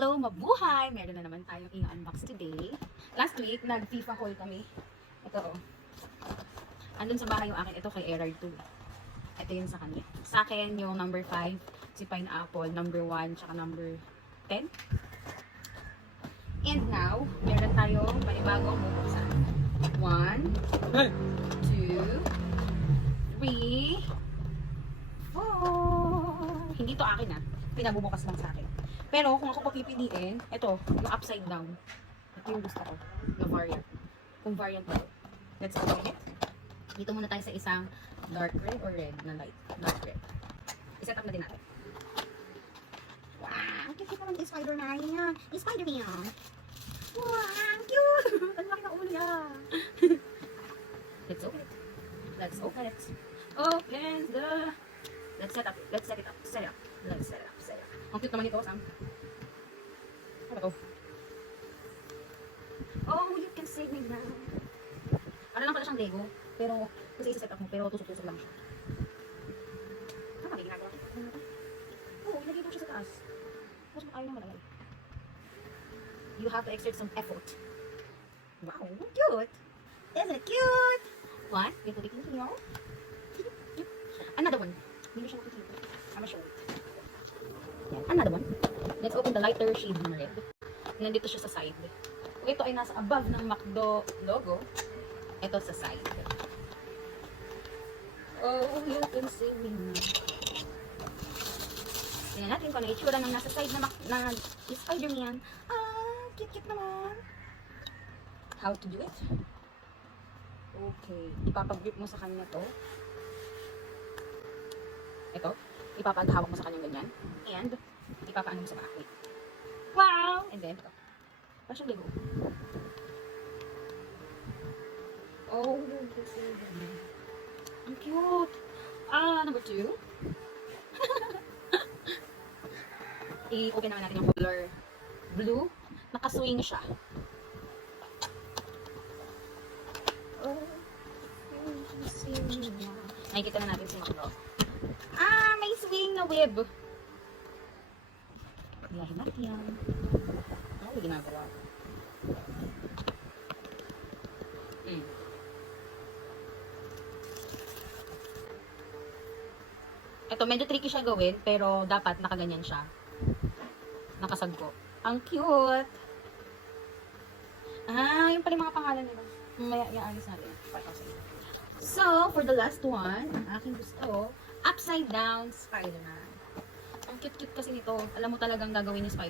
Hello, mabuhay! Meron na naman tayong i-unbox today. Last week, nag-FIFA haul kami. Ito, oh. Andun sa bahay yung akin. Ito kay Erard 2. Ito yun sa kanya. Sa akin, yung number 5, si Pineapple, number 1, tsaka number 10. And now, meron tayong panibagong bubuksan. 1, 2, 3, 4. Hindi to akin ah. Pinabubukas lang sa akin. Pero kung ako papipiliin, ito, yung upside down. Ito yung gusto ko. Yung variant. Kung variant ba. Let's open it. Dito muna tayo sa isang dark red or red na light. Dark red. I-set up na din natin. Wow! Ang cute naman yung Spider-Man niya. Yung Spider-Man. Wow! Ang cute! Ang laki ng ulo niya. Let's open it. Let's open it. Open the... Let's set up. Let's set it up. Set it up. Let's set it up. Set it up. Ang cute naman ito, Sam. Ano ba ito? Oh, you can save me now. Ano lang pala siyang Lego. Pero, kasi isa-set up mo. Pero tusok-tusok lang siya. Tama, may ginagawa ko. Oo, ilagay mo siya sa taas. Tapos ayaw naman malagay. You have to exert some effort. Wow, cute! Isn't it cute? What? You put it in here. Another one. Hindi siya makikita. I'm sure. Yan. Another one. Let's open the lighter shade ng red. Nandito siya sa side. Ito ay nasa above ng McDo logo. Ito sa side. Oh, you can see me now. Tingnan natin kung ano itsura ng nasa side na Spider-Man. Ah, cute-cute naman. How to do it? Okay. Ipapag-grip mo sa kanya to. Ito. Ipapaghawak mo sa kanya ganyan. And, ipapaano mo sa back. Wait. Wow! And then, ito. Parang siyang Lego. Oh, ang cute! Ah, number 2. I-open naman natin yung color blue. Nakaswing siya. Oh, nakikita na natin sa ito. Ah, may swing na web. Biyahin natin yan. Ano yung ginagawa? Ito, medyo tricky siya gawin, pero dapat nakaganyan siya. Nakasagko. Ang cute! Ah, yung pala yung mga pangalan nila. Mamaya i-alis natin. So, for the last one, ang aking gusto, upside down Spider-Man. Ang cute-cute kasi nito. Alam mo talagang gagawin ni Spider-Man.